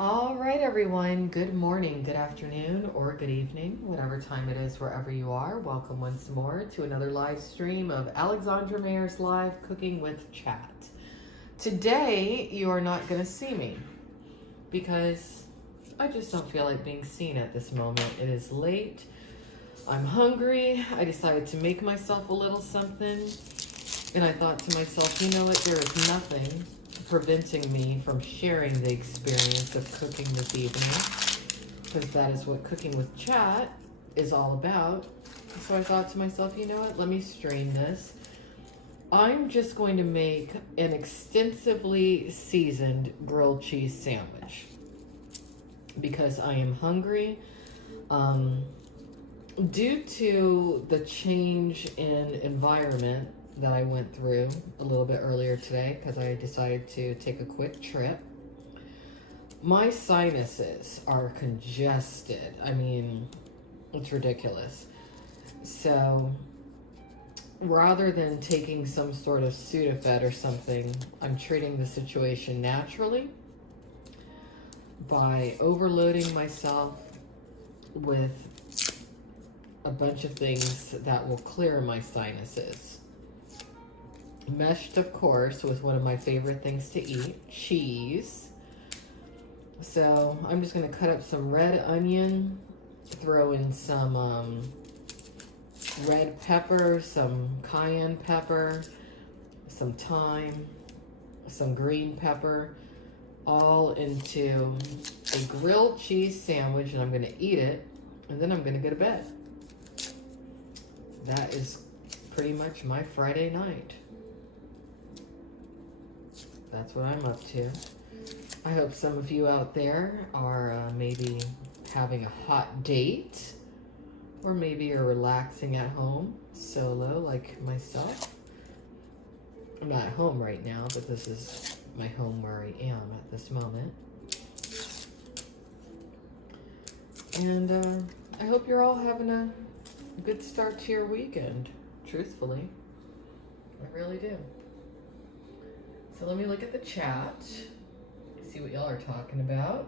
All right, everyone. Good morning, good afternoon, or good evening, whatever time it is, wherever you are. Welcome once more to another live stream of Alexandra Mayer's Live Cooking with Chat. Today, you are not going to see me because I just don't feel like being seen at this moment. It is late. I'm hungry. I decided to make myself a little something. And I thought to myself, you know what? There is nothing preventing me from sharing the experience of cooking this evening, because that is what Cooking with Chat is all about. So I thought to myself, you know what? Let me stream this. I'm just going to make an extensively seasoned grilled cheese sandwich because I am hungry. Due to the change in environment that I went through a little bit earlier today, because I decided to take a quick trip, my sinuses are congested. I mean, it's ridiculous. So rather than taking some sort of Sudafed or something, I'm treating the situation naturally by overloading myself with a bunch of things that will clear my sinuses. Meshed, of course, was one of my favorite things to eat. Cheese. So I'm just going to cut up some red onion, throw in some red pepper, some cayenne pepper, some thyme, some green pepper, all into a grilled cheese sandwich, and I'm going to eat it, and then I'm going to go to bed. That is pretty much my Friday night. That's what I'm up to. I hope some of you out there are maybe having a hot date, or maybe you're relaxing at home solo like myself. I'm not at home right now, but this is my home where I am at this moment. And I hope you're all having a good start to your weekend, truthfully. I really do. So let me look at the chat, see what y'all are talking about.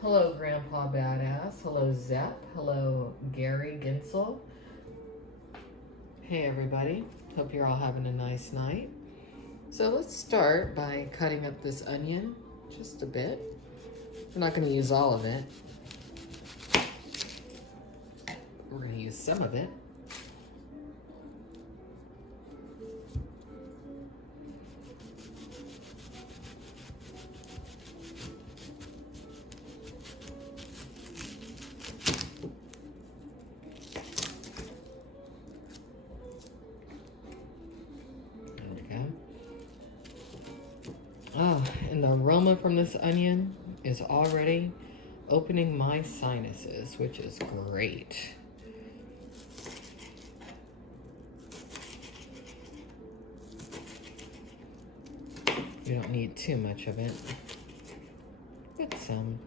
Hello, Grandpa Badass. Hello, Zepp. Hello, Gary Ginsel. Hey, everybody. Hope you're all having a nice night. So let's start by cutting up this onion just a bit. We're not going to use all of it. We're going to use some of it. Oh, and the aroma from this onion is already opening my sinuses, which is great. You don't need too much of it, but some.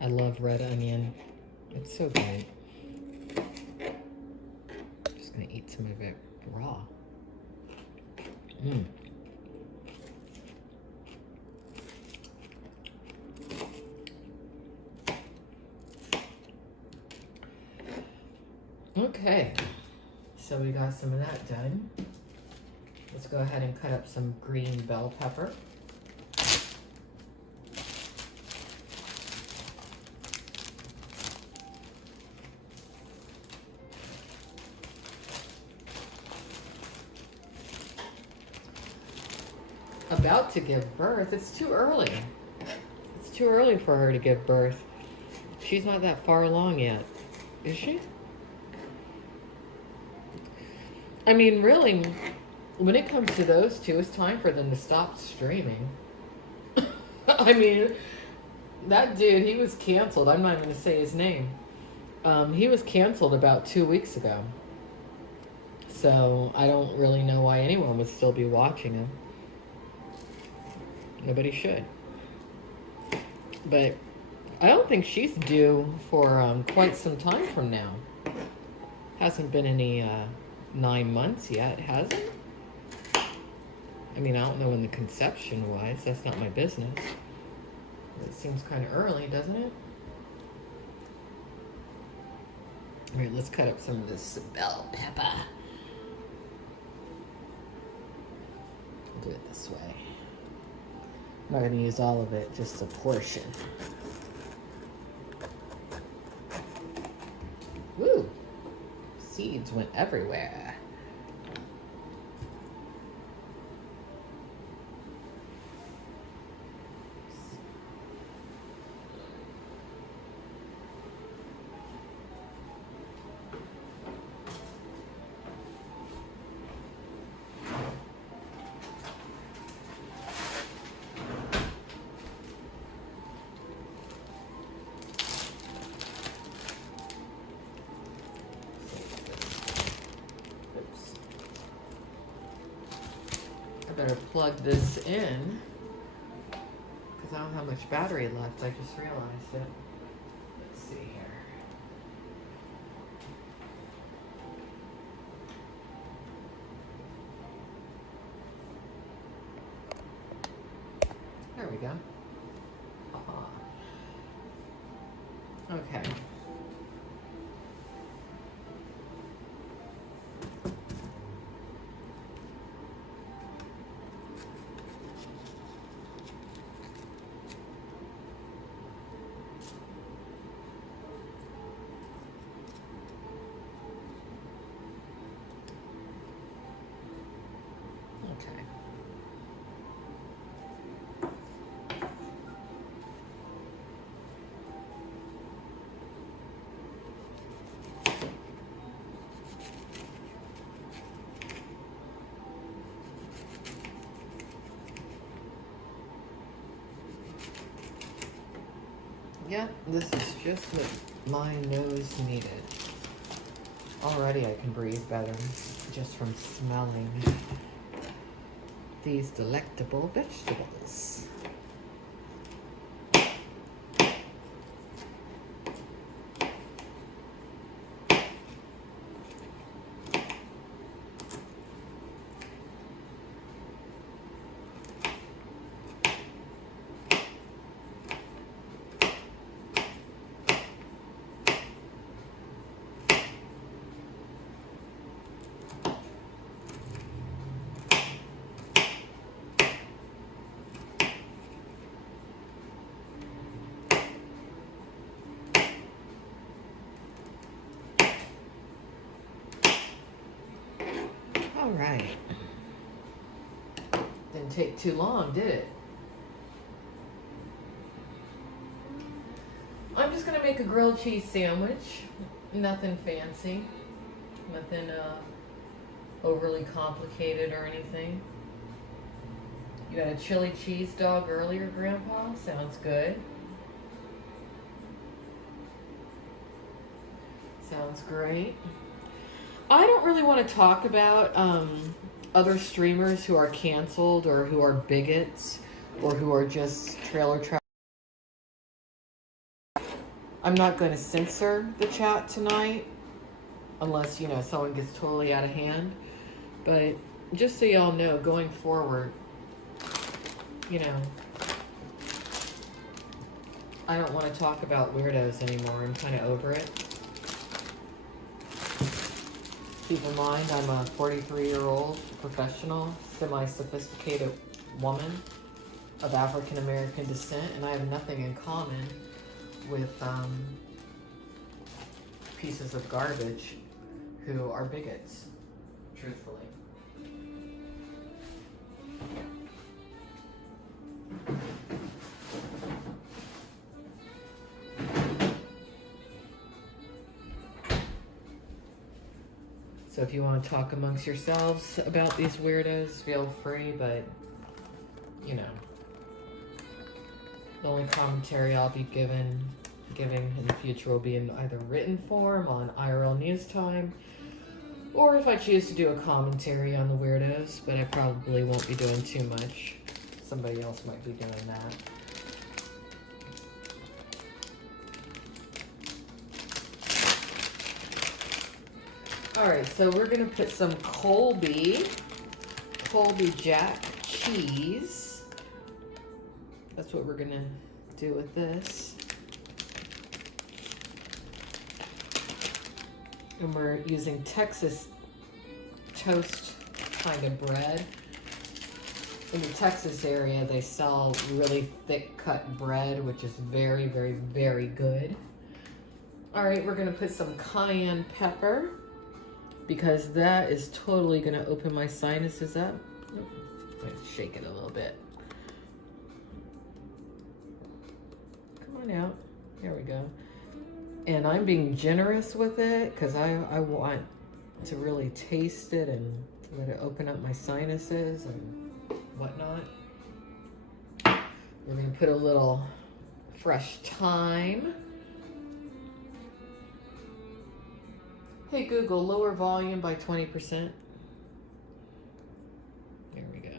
I love red onion. It's so good. Just gonna eat some of it raw. Okay, so we got some of that done. Let's go ahead and cut up some green bell pepper. About to give birth. It's too early. It's too early for her to give birth. She's not that far along yet, is she? I mean, really, when it comes to those two, it's time for them to stop streaming. I mean, that dude, he was canceled. I'm not even going to say his name. He was canceled about 2 weeks ago. So I don't really know why anyone would still be watching him. Nobody should. But I don't think she's due for quite some time from now. Hasn't been any 9 months yet, has it? I mean, I don't know when the conception was. That's not my business. It seems kind of early, doesn't it? All right, let's cut up some of this bell pepper. Do it this way. I'm not going to use all of it, just a portion. Woo! Seeds went everywhere. Better plug this in because I don't have much battery left. I just realized it. Let's see here. There we go. Okay. Yeah, this is just what my nose needed. Already I can breathe better just from smelling these delectable vegetables. All right. Didn't take too long, did it? I'm just gonna make a grilled cheese sandwich. Nothing fancy. Nothing overly complicated or anything. You had a chili cheese dog earlier, Grandpa? Sounds good. Sounds great. I don't really want to talk about other streamers who are canceled or who are bigots or who are just trailer trash. I'm not going to censor the chat tonight unless, you know, someone gets totally out of hand. But just so y'all know, going forward, you know, I don't want to talk about weirdos anymore. I'm kind of over it. Keep in mind, I'm a 43-year-old professional, semi-sophisticated woman of African American descent, and I have nothing in common with pieces of garbage who are bigots, truthfully. So if you want to talk amongst yourselves about these weirdos, feel free, but, you know, the only commentary I'll be giving giving in the future will be in either written form on IRL News Time, or if I choose to do a commentary on the weirdos, but I probably won't be doing too much. Somebody else might be doing that. All right, so we're gonna put some Colby Jack cheese. That's what we're gonna do with this. And we're using Texas toast kind of bread. In the Texas area, they sell really thick cut bread, which is very, very, very good. All right, we're gonna put some cayenne pepper, because that is totally gonna open my sinuses up. Let's shake it a little bit. Come on out, there we go. And I'm being generous with it because I want to really taste it and let it open up my sinuses and whatnot. We're gonna put a little fresh thyme. Hey Google, lower volume by 20%. There we go.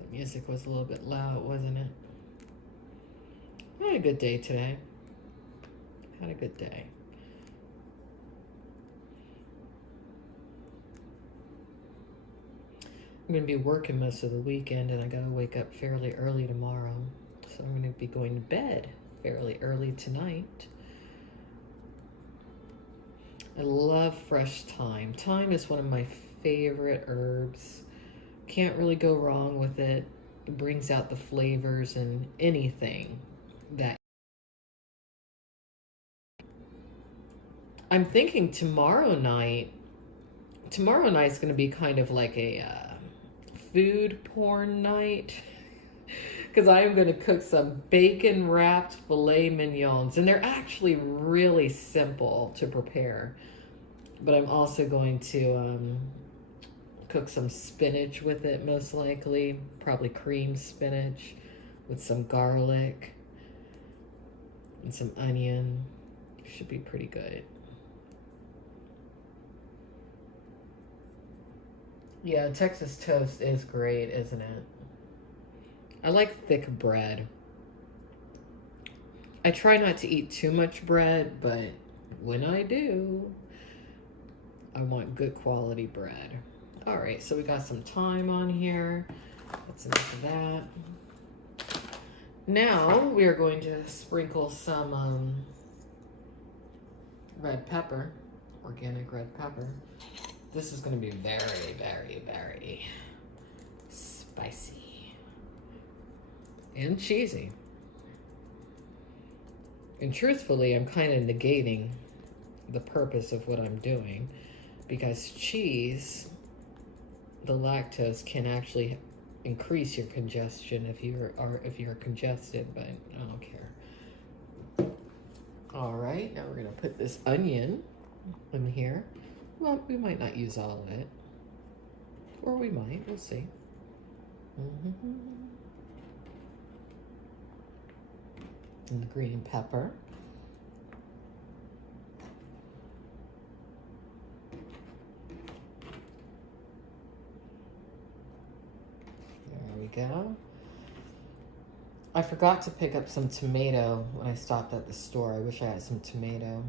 The music was a little bit loud, wasn't it? I had a good day today. Had a good day. I'm going to be working most of the weekend, and I got to wake up fairly early tomorrow. So I'm going to be going to bed fairly early tonight. I love fresh thyme. Thyme is one of my favorite herbs. Can't really go wrong with it. It brings out the flavors in anything that. I'm thinking tomorrow night's going to be kind of like a food porn night, because I am going to cook some bacon wrapped filet mignons, and they're actually really simple to prepare. But I'm also going to cook some spinach with it, most likely, probably cream spinach with some garlic and some onion. Should be pretty good. Yeah, Texas toast is great, isn't it? I like thick bread. I try not to eat too much bread, but when I do, I want good quality bread. All right, so we got some thyme on here. That's enough of that. Now we are going to sprinkle some red pepper, organic red pepper. This is going to be very, very, very spicy and cheesy. And truthfully, I'm kind of negating the purpose of what I'm doing, because cheese, the lactose, can actually increase your congestion if you're congested, but I don't care. All right, now we're going to put this onion in here. Well, we might not use all of it, or we might, we'll see. And the green pepper. There we go. I forgot to pick up some tomato when I stopped at the store. I wish I had some tomato.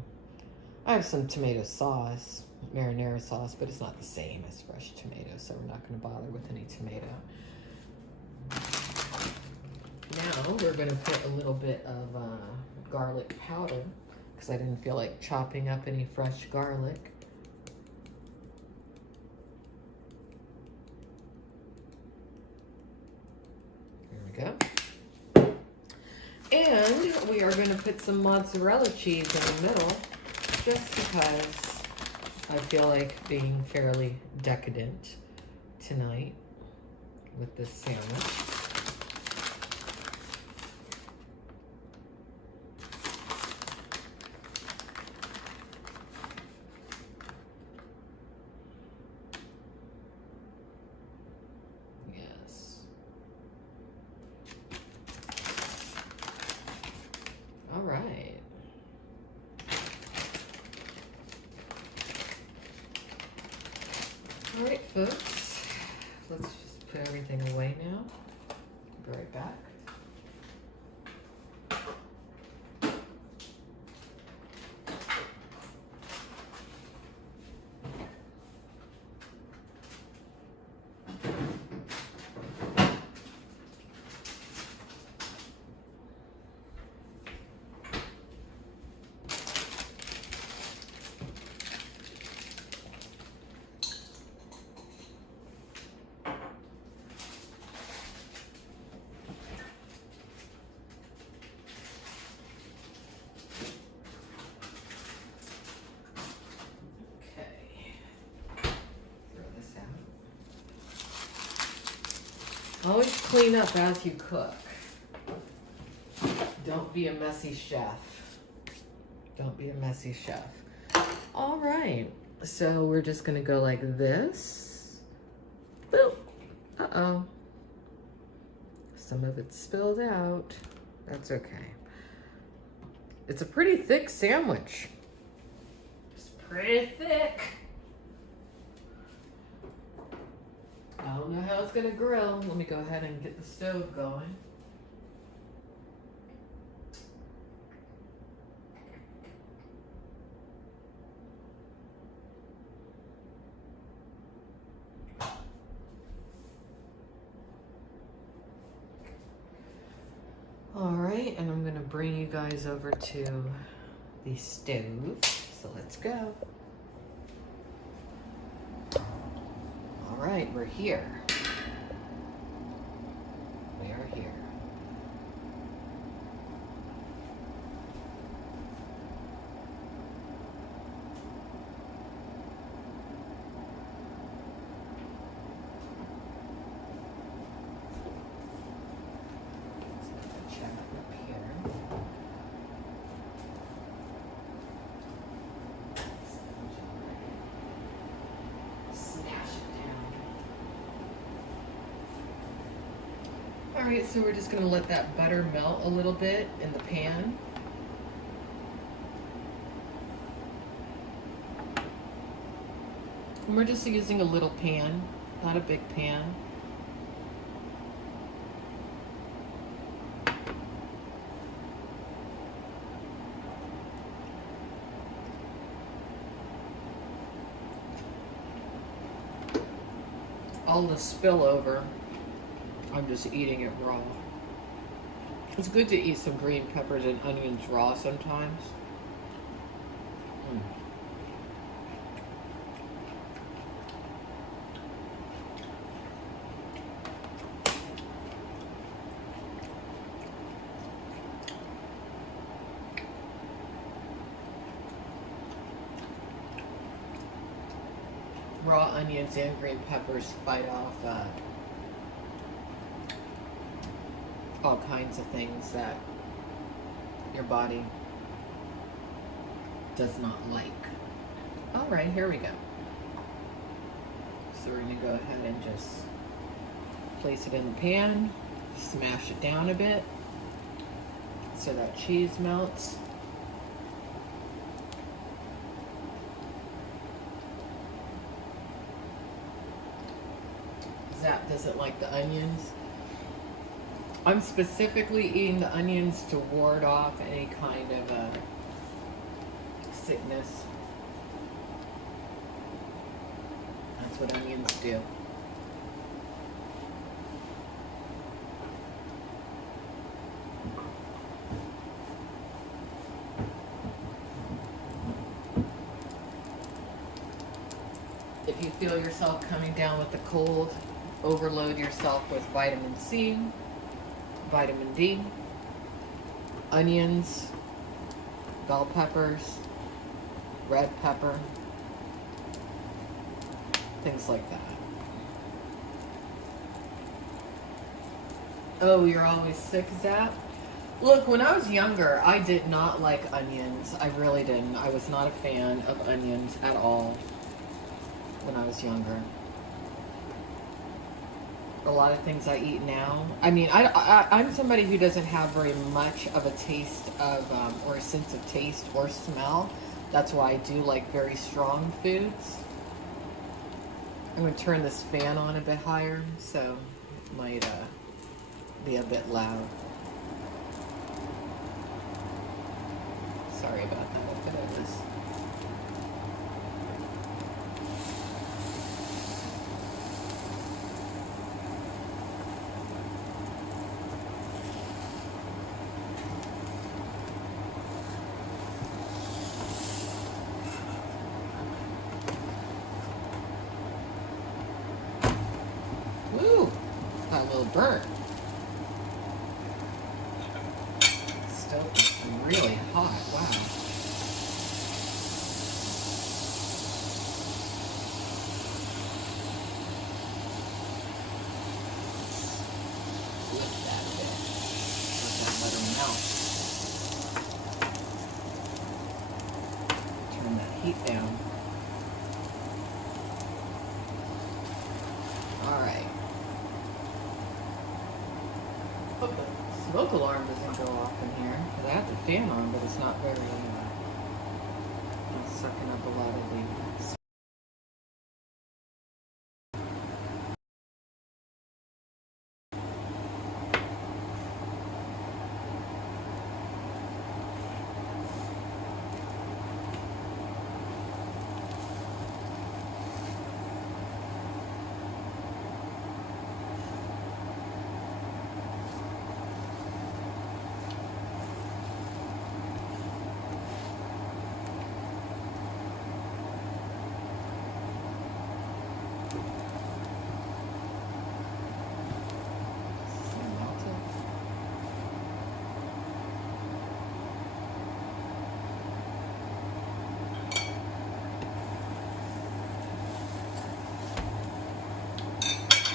I have some tomato sauce, marinara sauce, but it's not the same as fresh tomato, so we're not going to bother with any tomato. Now we're going to put a little bit of garlic powder, because I didn't feel like chopping up any fresh garlic. There we go. And we are going to put some mozzarella cheese in the middle, just because I feel like being fairly decadent tonight with this sandwich. Yes. All right, folks, let's just put everything away now. Be right back. Always clean up as you cook. Don't be a messy chef. Don't be a messy chef. All right, so we're just gonna go like this. Boop. Uh-oh. Some of it spilled out. That's okay. It's a pretty thick sandwich. It's pretty thick. I don't know how it's gonna grill. Let me go ahead and get the stove going. All right, and I'm gonna bring you guys over to the stove. So let's go. All right, we're here. We are here. Alright, so we're just going to let that butter melt a little bit in the pan. And we're just using a little pan, not a big pan. All the spillover, I'm just eating it raw. It's good to eat some green peppers and onions raw sometimes. Raw onions and green peppers fight off all kinds of things that your body does not like. All right, here we go. So we're gonna go ahead and just place it in the pan, smash it down a bit so that cheese melts. Zap doesn't like the onions. I'm specifically eating the onions to ward off any kind of sickness. That's what onions do. If you feel yourself coming down with the cold, overload yourself with vitamin C, vitamin D, onions, bell peppers, red pepper, things like that. Oh, you're always sick, Zap? Look, when I was younger, I did not like onions. I really didn't. I was not a fan of onions at all when I was younger. A lot of things I eat now. I mean, I'm somebody who doesn't have very much of a taste of, or a sense of taste or smell. That's why I do like very strong foods. I'm going to turn this fan on a bit higher, so it might be a bit loud. Sorry about that, but it was... Woo! Got a little burnt. Still really hot. Wow. Lift that a bit. Let that butter melt. Turn that heat down. All right. Hope the smoke alarm doesn't go off in here. Because I have the fan on, but it's not very, it's sucking up a lot of the...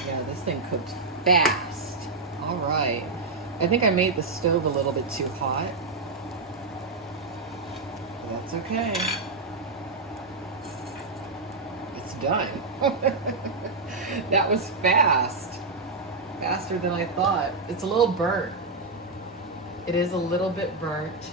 Yeah, this thing cooked fast. All right. I think I made the stove a little bit too hot. That's okay. It's done. That was fast. Faster than I thought. It's a little burnt. It is a little bit burnt.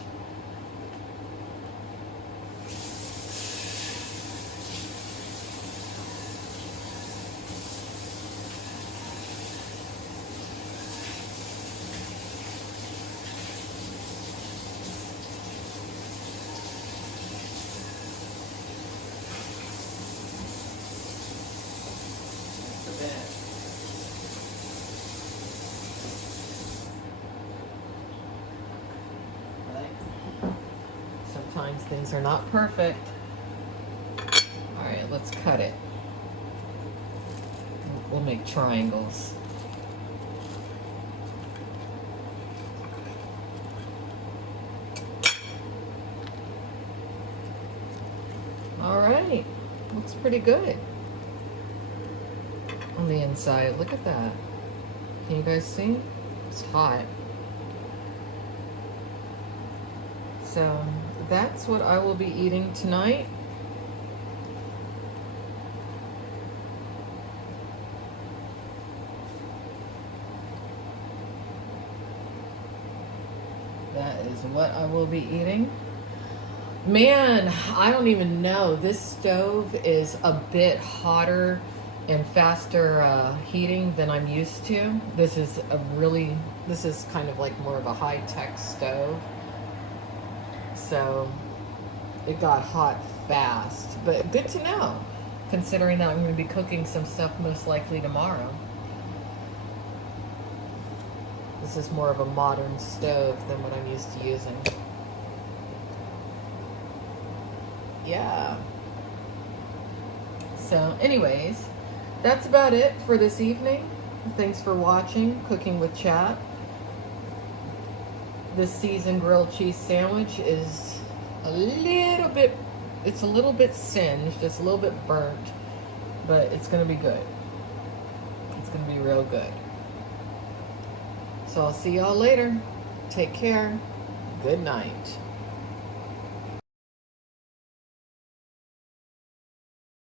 Sometimes things are not perfect. All right, let's cut it. We'll make triangles. All right, looks pretty good on the inside. Look at that. Can you guys see? It's hot. So that's what I will be eating tonight. That is what I will be eating. Man, I don't even know. This stove is a bit hotter and faster heating than I'm used to. This is kind of like more of a high-tech stove. So it got hot fast, but good to know, considering that I'm going to be cooking some stuff most likely tomorrow. This is more of a modern stove than what I'm used to using. Yeah. So anyways, that's about it for this evening. Thanks for watching Cooking with Chat. This seasoned grilled cheese sandwich is a little bit singed, it's a little bit burnt, but it's gonna be good. It's gonna be real good. So I'll see y'all later. Take care. Good night.